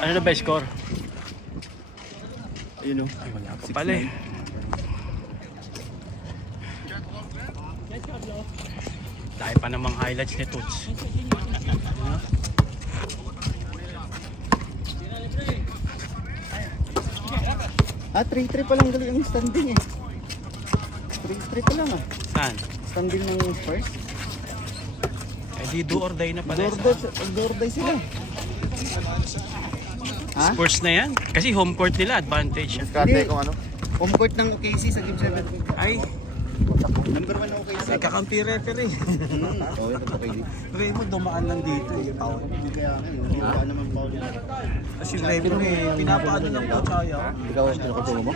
Ano na ba yung score? Ayun o. Ay, wala pa pala eh. Dahil pa namang highlights ni Toots. Ah, 3-3 pa lang gali ang standing eh. 3-3 pa lang ah. Saan? Standing ng first. Eh di do or die na pala. Do or die sila. Ha? Sports na yan. Kasi home court nila, advantage yan. Hindi. Kung ano? Home court ng OKC sa Game 7. Ay, Number 1 na OKC. nagkakampi referee. Oo, yun ang OKC. Raymond dumaan lang dito. Hindi kaya hindi wala naman foul yun. Kasi Raymond pinapaano lang daw kaya. Ikaw ang tinakatulong mo?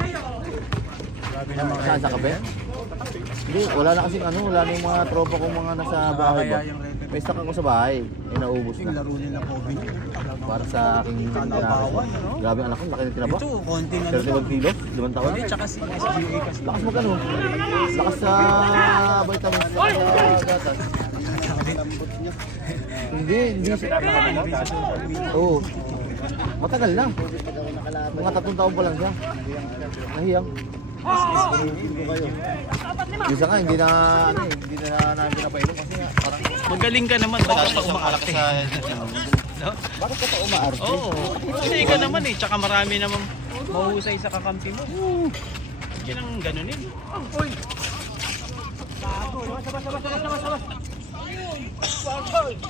Saan sa kape? Hindi, wala na kasi ano, wala na yung mga tropa kong mga nasa bahay ba? May stock ako sa bahay, eh naubos na. Laro nila Kobe. Para sa aking tinapos. Grabe ang anak ko, laki ng tinapa. Ito, konting ano. 31 kilos, 5 taon. Hindi, tsaka si SGA kasi. Lakas mag ano? Lakas sa vitamins, lakas sa gatas. Hindi siya. Oo. Matagal na. Mga 3 taon pa lang siya. Nahiyang. Bisa nga, hindi na namin napainom kasi nga parang Magaling ka naman, bakit pa umaarte? No? bakit ka pa umaarte? Oo, kasi ka naman eh, tsaka marami naman mahusay sa kakampi mo. Yan ang ganunin.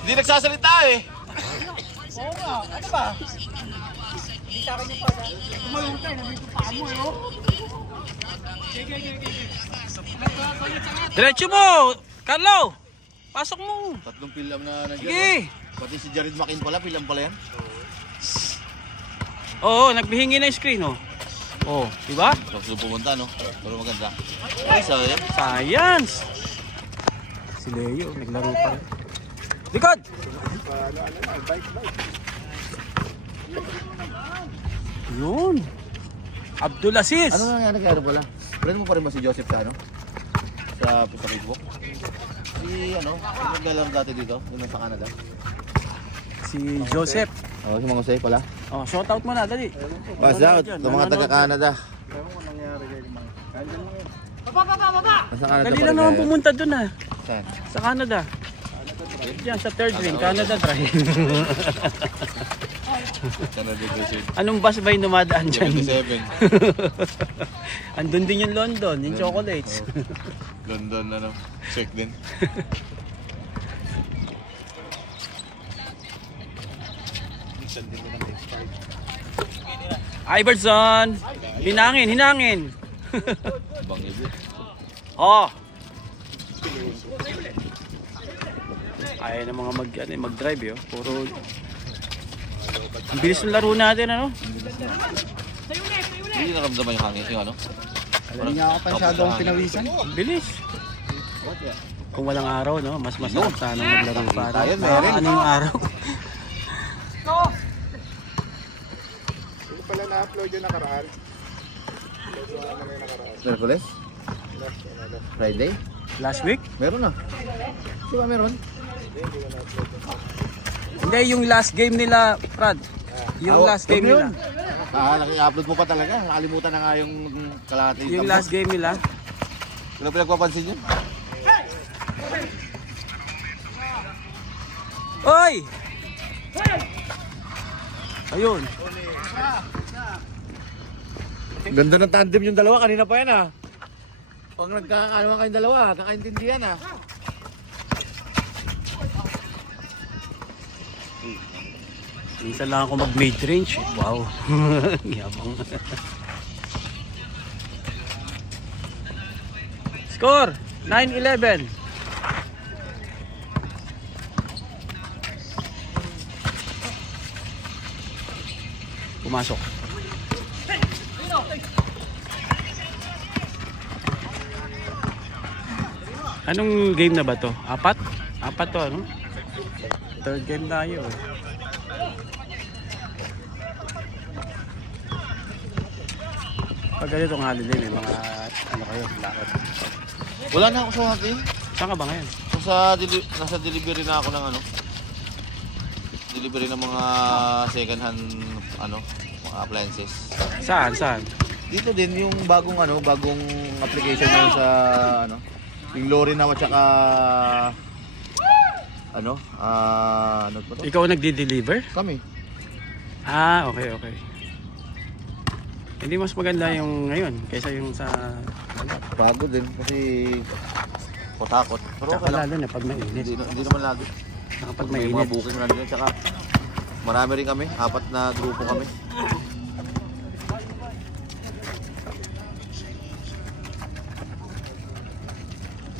Hindi nagsasalita eh. Oo nga, ano ba? Hindi sa akin yung pala. Tumalong tayo, nandito pa mo eh, oh. Diretso mo! Carlo! Pasok mo! 3 film na nandiyan. Sige! Pati si Jared Makin pala, film pala yan. Oo, nagbihingi na yung screen oh. Oh, di ba? Tapos pumunta no, pero maganda. Ay, sayang. Science! Si Leo, naglaro pa rin. Likod! Yun! Abdul Aziz! Ano nga nangyari pala? Friend mo pa rin ba si Joseph sa ano? Sa Facebook? Si ano, naglalaro dati dito, doon sa Canada. Si Joseph. Oo, si Mang Jose pala. Oh, shout out mo na, dali. Pass out, sa mga taga-Canada. Nasa Canada Dali pala lang naman kaya. pumunta dun ah. Saan? Sa Canada. Diyan sa third ring, Canada Drive. Canada Brazil. Anong bus ba yung dumadaan dyan? 77. Andun din yung London, yung chocolates. London, ano, check din. Iverson! Hinangin, hinangin! Bangil. Oh! Ayaw na mga mag-drive yun. Puro... Ang bilis ng laro natin, ano? Hindi naramdaman yung hangin, yung ano? Hindi nga ako masyadong pinawisan. Ang bilis. Kung walang araw, no? Mas masarap sana maglaro para. Tayo, meron. Ano yung araw? Hindi pala na-upload yung nakaraan. Merkules? Friday? Last week? Meron na. Di ba meron? Hindi, yung last game nila, Brad. Yung last game nila. Naki-upload mo pa talaga. Nakalimutan na nga yung kalahati. Yung last game nila. Wala pinagpapansin yun? Oy! Ayun. Ganda ng tandem yung dalawa. Kanina pa yan ah. Pag nagkakaalaman kayong dalawa, kakaintindihan ah. Minsan lang ako mag-mid-range. Wow. Yabang. Score! 9-11. Pumasok. Anong game na ba to? 4? 4 to ano? Third game tayo. Pag ganitong holiday, may mga ano kayo, lakad. Wala na ako sa akin. Saan ka ba ngayon? Nasa delivery na ako ng ano. delivery ng mga second hand ano, mga appliances. Saan? Dito din yung bagong application ngayon sa ano, yung lorry na at saka ano ba to? Ikaw nagdi-deliver? Kami. Ah, okay. Hindi mas maganda yung ngayon kaysa yung sa... Pagod din kasi takot. Pero Tsaka okay lang. lalo na pag mainit. Hindi naman lagi. Kapag May mga mainit. booking na din. Tsaka marami rin kami. 4 na grupo kami.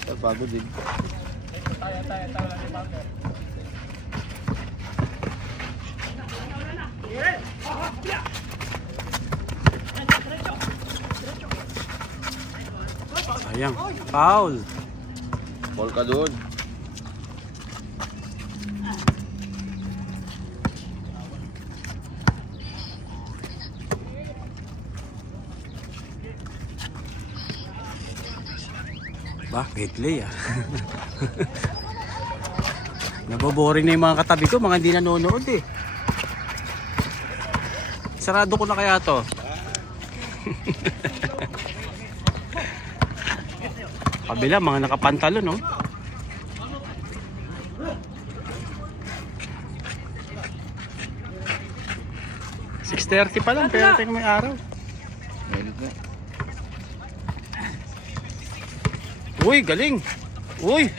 Pero pagod din. Sayang. Foul. Ball ka doon. Bakit lay ah? Naboboring na yung mga katabi ko, mga hindi nanonood eh. Sarado ko na kaya to. Kabila, mga nakapantalo no? $6:30 pa lang, pero tingnan mo yung araw. Mainit na. Uy, galing! Uy!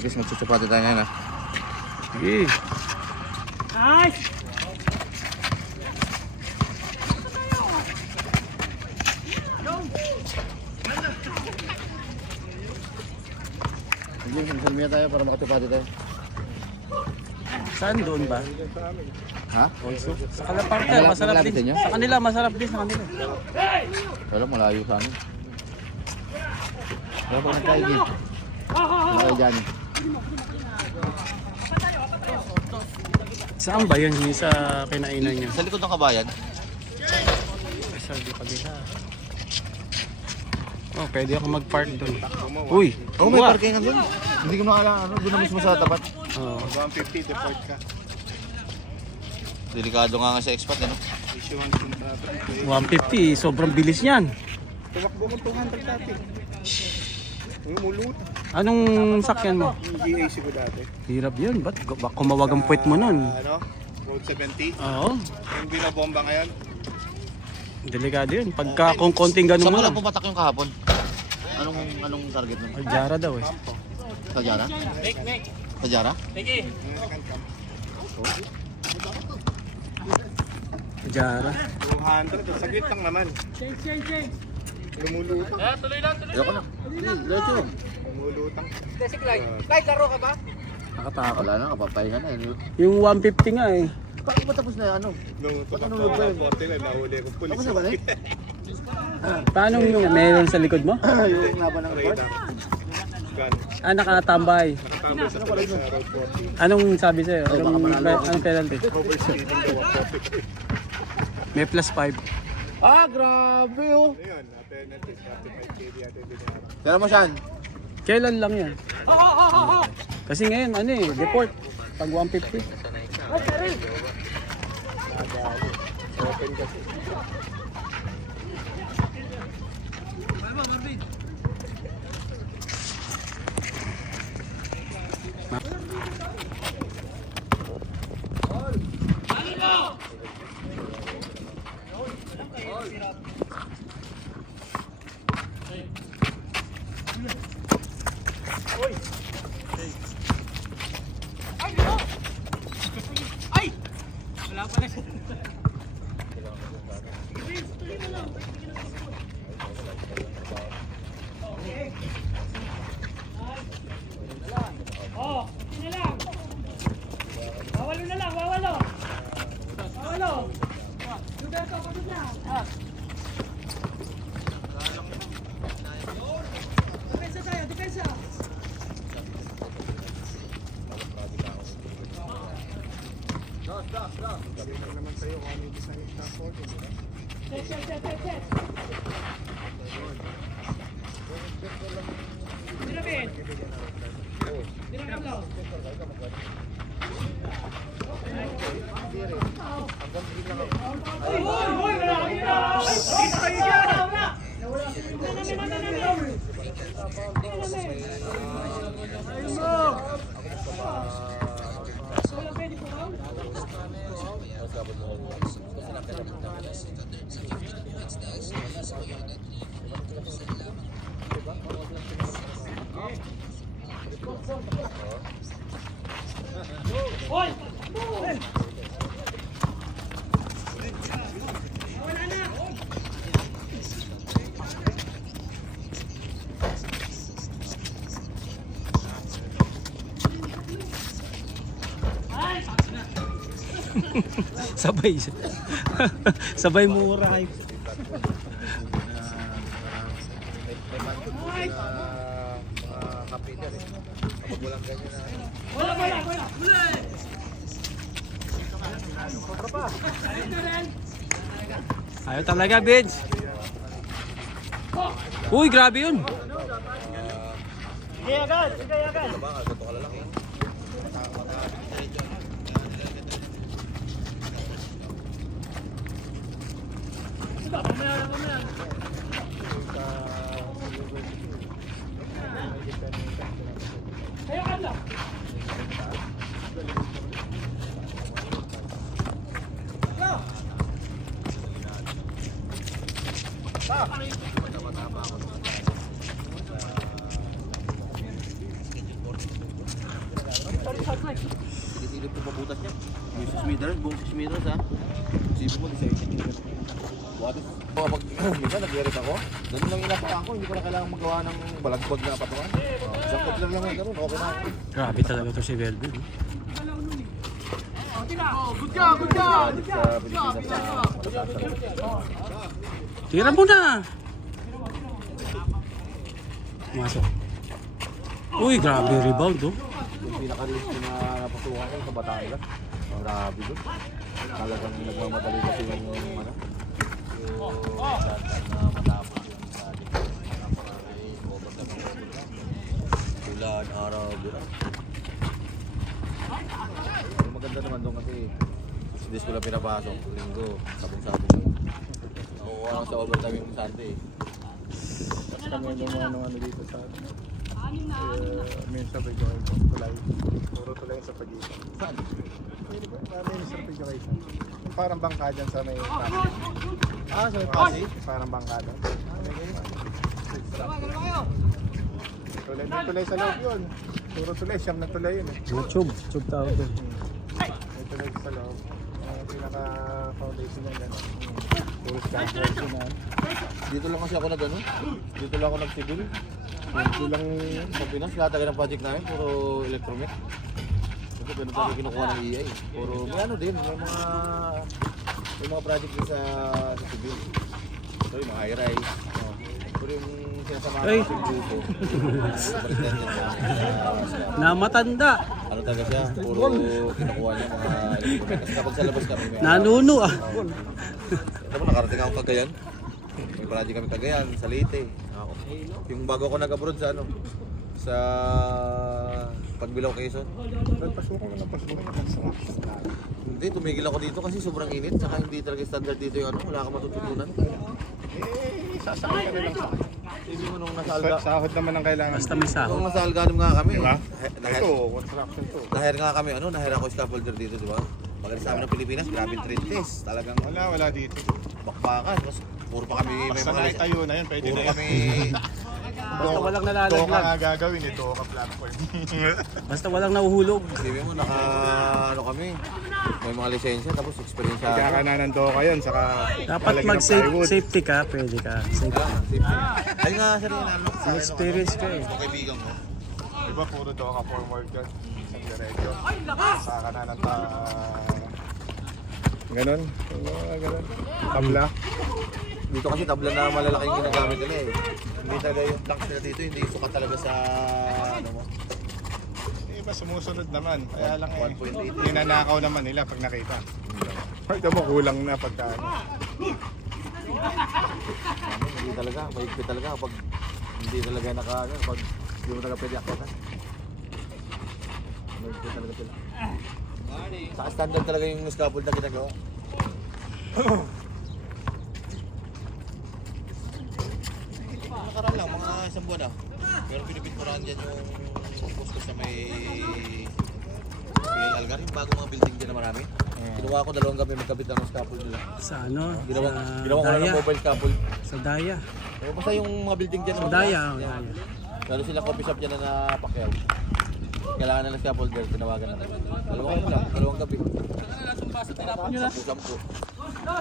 Guys, magchuchupati tayo ngayon ha. Sige. Nice! Sige, magsalmiya tayo para makachupati tayo. Saan doon ba? Ha? Also, sa Kalaparte, Malapit- masarap malapit din. din yun? Sa kanila, masarap din sa kanila. Wala, malayo sa amin. Wala pa nagkaigil. Wala kayo dyan. Saan ba yun? Yung sa kinainan niya? Sa likod ng kabayan. Sa di pa gila. Oh, pwede ako mag-park doon. Uy! Oh, may uwa. parkingan doon. Hindi ko nakala, doon na mismo sa tapat. Oh. 150 deport ka. Delikado nga sa expat, ano? Issuance yung traffic. 150, sobrang bilis niyan. Tumakbo mo 200 dati. Umulut. Anong sakyan mo? Yung GAC ko dati. Hirap yun. Ba't kumawag ang puwet mo nun? Ano? Road 70. Oo. Yung binabomba ngayon. Delikado yun. Pagka kung konting ganun Saan mo mo lang. lang pumatak yung kahapon? Anong target mo? Jara daw eh. Sa Jara? Sa Jara? Jara. 200. Saglit lang naman. Lumulutang. Ayoko na. Diretso. Lumulutang. Desik Light. Light, laro ka ba? Nakatakot. Wala na, kapapahinga na. Yung 150 nga eh. Bakit ba tapos na ano? Nung Ba't tumakbo nanonood ba yun? 45, nahuli ko pulis. Tapos na ba na eh? Paano yung meron sa likod mo? Yung laban ng report? Gun. Ah, nakatambay. Nakatambay sa tuloy sa road 40. Anong sabi sa'yo? Anong penalty? Overspeeding daw ang 40. May plus 5. Ah, grabe oh. Ano yun? Penalty. 45 kb yata din yan. Tira mo siyan. Kailan lang yan? Kasi ngayon, ano eh, deport. Pag 150. Open kasi. Wala pa na siya. Oh, yun na lang. Wawalo na lang, wawalo. Wawalo. Roberto, pagod na. Depensa tayo, depensa. Sabi ko naman sa'yo kung ano yung design ng 40. Set. Sabay. Sabay mura. Ayaw talaga, Bids. Uy, grabe yun. Sige agad, sige agad. Kaya ka lang. Silip ko pabutas niya. Yung 6 meters, buong 6 meters ha. Sipin mo, design niya. Water. Pag minsan nag-rerit ako, ganun lang inapakan ko. Hindi ko na kailangan magawa ng balagbag na patungan. Isang koplar lang yung ganun, okay na ako. Grabe talaga to si Velvin. Good job, good job. Sa Pilipinas na Tira mo na. Masok. Uy, grabe rebound oh. yung pinaka-risk na napasukan ko sa Batangas. Grabe doon. Talagang nagmamadali kasi yung ano. Yung na matapos yung sali. Over na mga ulan, araw, bulan. Yung maganda naman doon kasi hindi ko lang pinapasok. Linggo, sabong-sabong lang. Nakukuha lang sa overtime yung Sunday. Tapos kami yung ano dito sa Minister of Education, tulay. Puro tulay sa pagitan. Saan? Minister of Education. Yung parang bangka dyan sa may Pasig. Ah, sa may Pasig? Parang bangka doon. Tulay, may tulay sa loob yun. Puro tulay, siyam na tulay yun eh. YouTube tawag doon. May tulay sa loob. Ang pinaka-foundation niya gano'n. Puro scaffold yun na. Dito lang kasi ako nag ano? Dito lang ako nag-civil. Dito lang sa Pinas, lahat agad ng project namin, puro electromech. Kasi ganun talaga kinukuha ng EA. Puro may ano din, may mga project din sa civil. So yung mga high-rise. Puro yung sinasamahan Ay. ko yung grupo. Namatanda. Ano talaga siya? Puro kinukuha niya mga electromech. Kasi kapag sa labas kami, may Nanuno ah. Ito mo, nakarating ako Cagayan. May project kami Cagayan, sa Leyte. Ako. Yung bago ako nag-abroad sa ano, sa Pagbilao, Quezon. Pasukan mo ng pasukan. Hindi, tumigil ako dito kasi sobrang init. Saka hindi talaga standard dito yung ano, wala kang matututunan. Sasakay ka na lang sa Hindi mo nung nasa Alga. sahod naman ang kailangan. Basta may Nung sahod. nasa Alganum nga kami. Diba? Nahir, Ito, construction to. nahir nga kami, ano, nahir ako scaffolder dito, di ba? Pagalis namin ng Pilipinas, grabe yung trade test. Talagang Wala dito. bakbakan. Tapos puro pa kami, may Basta mga naitayo na yan, pwede puro na yan. kami, Basta walang Ito ka nalalaglag. nga gagawin, ito ka platform. Basta walang nahuhulog. sabi mo, ano kami, may mga lisensya, tapos experience sa Kakanan to ka yun, saka Dapat lalagyan ng plywood. mag-safety ka, pwede ka. Safety. Ay nga, sir, yun ano. May experience ka eh. Mga kaibigan mo. Diba puro to ka forward yun. Isang diretso. Sa kananan pa. Ganon. Ganon. Tabla. Dito kasi tabla na malalaki yung ginagamit nila eh. Hindi talaga yung tanks nila dito, hindi sukat talaga sa ano mo. Iba sumusunod naman. Kaya lang eh. 1.8. Ninanakaw naman nila pag nakita. Ito mo kulang na pagka ano. Hindi talaga, mahigpit talaga kapag hindi talaga ano, pag hindi mo talaga pwede akitan. Mahigpit talaga sila. Saka standard talaga yung scaffold na ginagawa. Nakaraan lang, mga isang buwan na. Pero pinipinturahan dyan yung posto sa may Algar, yung bagong mga building dyan na marami. Kinuha ko 2 gabi magkabit lang ng scaffold nila. Sa ano? Ginawa Sa ko lang Daya. ng mobile scaffold. Sa Daya. O, basta yung mga building dyan Sa na Daya. mataas. Oh, Yan. Daya. Lalo silang coffee shop dyan na napakyaw. Kailangan na ng scaffolder, tinawagan na. 2 lang, 2 gabi. 10.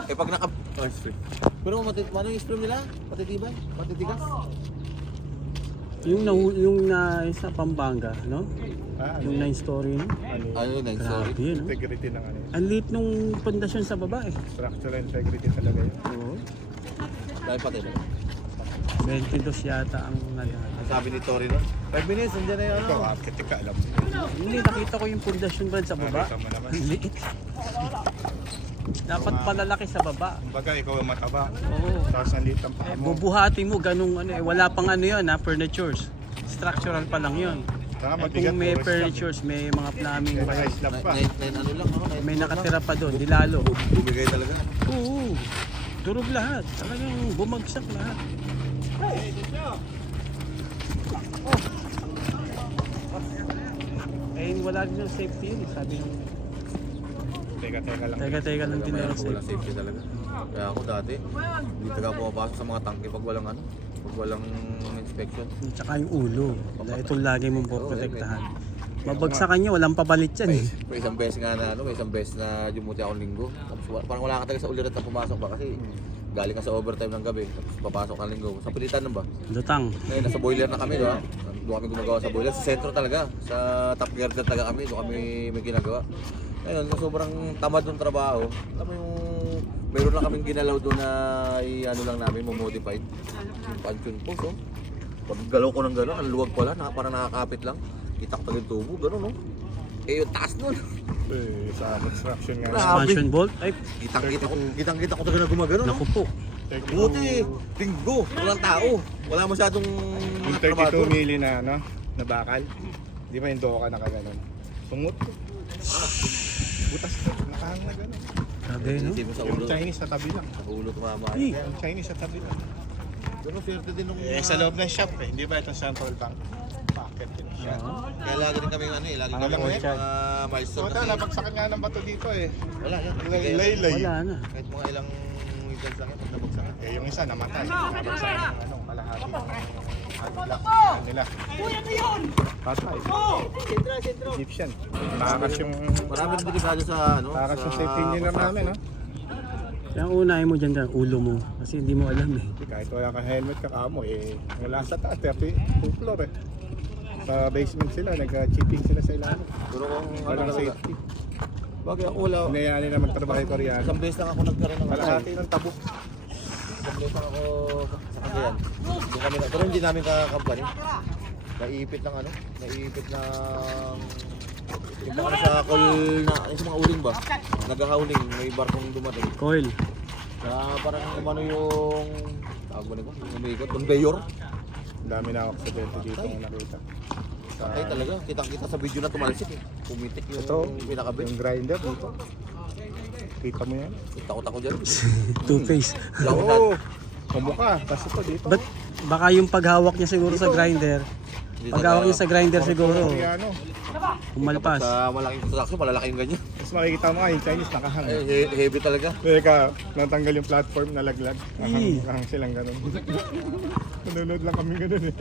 Eh pag naka... Oh, spray. Pero ano yung spray nila? Matitibay? Matitigas? Yung na sa Pampanga, no? Yung 9-story, no? Ano yun, sorry. Grabe yun, no? Integrity ng ano. Ang liit nung pundasyon sa baba eh. Structural integrity talaga yun. Oo. Dahil pati na. 22 yata ang Sabi ni Tori, no? 5 minutes, nandiyan na yun. Ikaw, architect ka, alam mo. Hindi, nakita ko yung pundasyon brad sa baba. Nakita mo naman. Ang liit. Dapat palalaki sa baba. Kumbaga, ikaw ang mataba. Oo. Tapos ang liit ang paa mo. Bubuhati mo ganung ano eh. Wala pang ano yun ha, furnitures. Structural pa lang yun. Saka Eh, mabigat, kung may puro slab. furnitures, may mga plumbing May pa mga yun. slab pa. Ano lang, no? May nakatira pa doon, di lalo. Bumigay talaga. Oo. Durog lahat. Talagang bumagsak lahat. Eh, wala din yung safety yun. Sabi yung Teka lang. teka lang din yung Walang safety. safety talaga. Kaya ako dati, hindi talaga pumapasok sa mga tangke pag walang ano, pag walang inspection. Tsaka yung ulo. Itong lagi mong poprotektahan. Mabagsakan nyo, walang pabalit yan eh. May isang beses nga na ano, may isang beses na dumuti akong linggo. Tapos parang wala ka talaga sa ulirat na pumasok ba kasi galing ka sa overtime ng gabi, tapos papasok ka linggo. Sa pilitan nun ba? Lutang. Ngayon, nasa boiler na kami, diba? Doon kami gumagawa sa boiler. Sa sentro talaga. Sa top girder talaga kami. Doon kami may ginagawa. Ngayon, sobrang tamad ng trabaho. Alam mo yung... Meron lang kaming ginalaw doon na ano lang namin, modified. Yung puncheon post, oh. Pag galaw ko ng gano'n, ang luwag pala. Parang nakakapit lang. Kita ko talagang tubo, gano'n, no? Eh, yung taas nun. Eh, sa construction nga. Grabe. Expansion bolt. Ay, Kitang-kita ko talaga na gumagano, no? naku po. Buti, linggo, walang tao. Wala masyadong Yung mga trabador. 32 mili na, ano, na bakal. Di ba yung doka na kaganon? Sungot. Butas ko, nakahang na gano'n. Grabe, no? Isipin mo sa Yung ulo. Chinese sa tabi lang. Sa ulo tumama. Eh. Yung Chinese sa tabi lang. Pero swerte din nung... Eh, sa loob ng shop eh. Hindi ba itong central bank? Pocket din siya. Kaya lagi rin kami ano eh, lagi Ano kami lang yan? mga milestone So, kasi. nabagsakan nga ng bato dito eh. Wala yan. Laylay. Wala na. Kahit mga ilang weekends lang yan, pag nabagsakan. Eh, yung isa namatay. Nabagsakan ng ano, kalahati ng ano nila. Patay. Egyptian. Takas yung... Marami rin delikado sa ano. Takas yung sa safety engineer namin, no? Kaya ang unahin mo dyan ulo mo. Kasi hindi mo alam eh. Kahit wala kang helmet kakamo eh. Wala sa taas, 32 floor eh. Sa basement sila, nag-cheating sila sa ilalim. Pero kung ano Walang talaga. safety. Bagay ako wala. Hinayaan nila magtrabaho yung Koreano. Isang beses lang ako nagkaroon ng Kalahati ng tabok. Isang beses lang ako sa Cagayan. Doon kami pero hindi namin ka-company. Naiipit ng ano, naiipit ng... Yung mga sa call na, yung sa mga uling ba? Nag-howling, may barkong dumating. Coil. Na parang umano yung... Tawag ba nito? Yung umikot, conveyor. Ang dami na aksidente dito ang nakita. Patay talaga. Kitang-kita sa video na tumalsik eh. Pumitik yung Ito, pinakabit. yung grinder dito. Kita mo yan? Takot ako dyan. Two-face. Oo! Kumukha, tapos ito dito. But baka yung paghawak niya siguro sa grinder. Paghawak niya sa grinder siguro. Koreano. Umalpas. Sa malaking construction, malalaki yung ganyan. Tapos makikita mo nga yung Chinese nakahang. Heavy talaga. Teka, natanggal yung platform na laglag. Eh. Nakahang silang ganun. Nanonood lang kami ganun eh.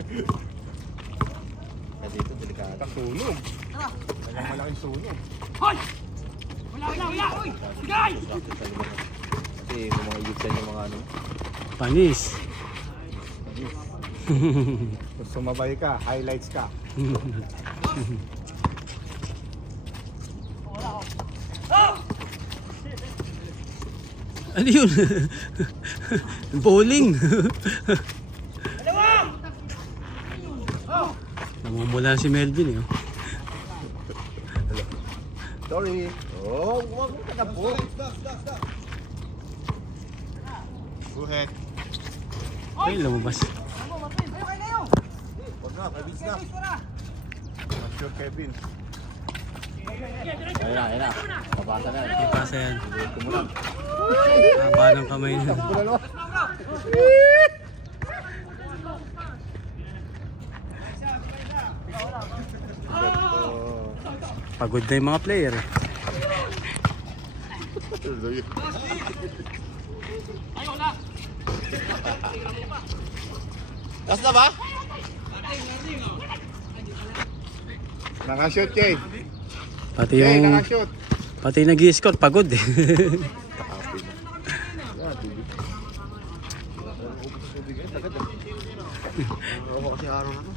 Kaya dito, delikado. Ang sunog. Talagang malaking sunog. Kasi yung mga Egyptian yung mga ano. Panis. Kung sumabay ka, highlights ka. Ano yun? Bowling. Namumula si Melvin eh. Oh. Sorry. Oh, huwag ka na po. Go ahead. Ay, lumabas. Huwag na, kabis na. Not sure, Kevin. Ayun na. Papasa na. Ipasa yan. Ito mo lang. Haba ng kamay na. Pagod na yung mga player eh. Last na ba? Nakashoot, Kay. Pati Kay, yung nakashoot. pati nag-i-score pagod eh. Ako kasi araw na to.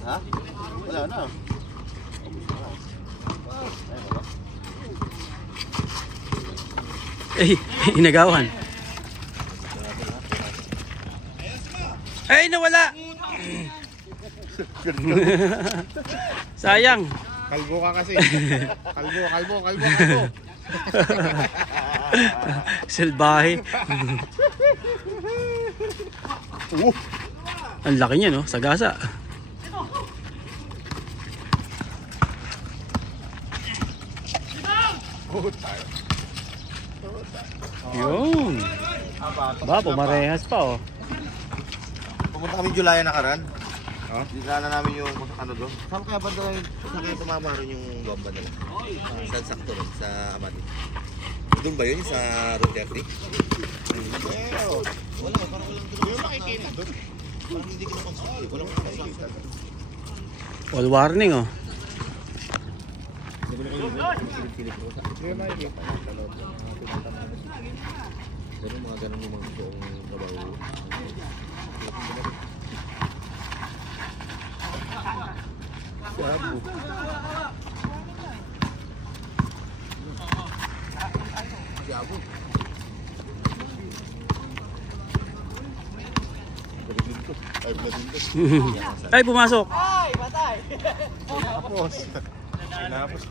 Ha? Wala na. Ay, inagawan. Ay, nawala! Sayang. Kalbo ka kasi. Kalbo. Salbahe. Ang laki niya, no? Sagasa. Yun. Ba, pumarehas pa, oh. Pumunta kami July nakaraan. Oh? Hindi na namin yung ano doon. Saan kaya ba doon? Saan kaya tumama rin yung gomba nila? Saan sakto rin? Sa Amati. Doon ba yun? Sa Route 30? Wala, parang walang Yung makikita doon. Parang hindi ko napansin. Walang makikita. All warning, oh. Yung makikita. Ganun mga ganun yung mga buong trabaho. Siabo. Ay, pumasok. Tapos. Tapos,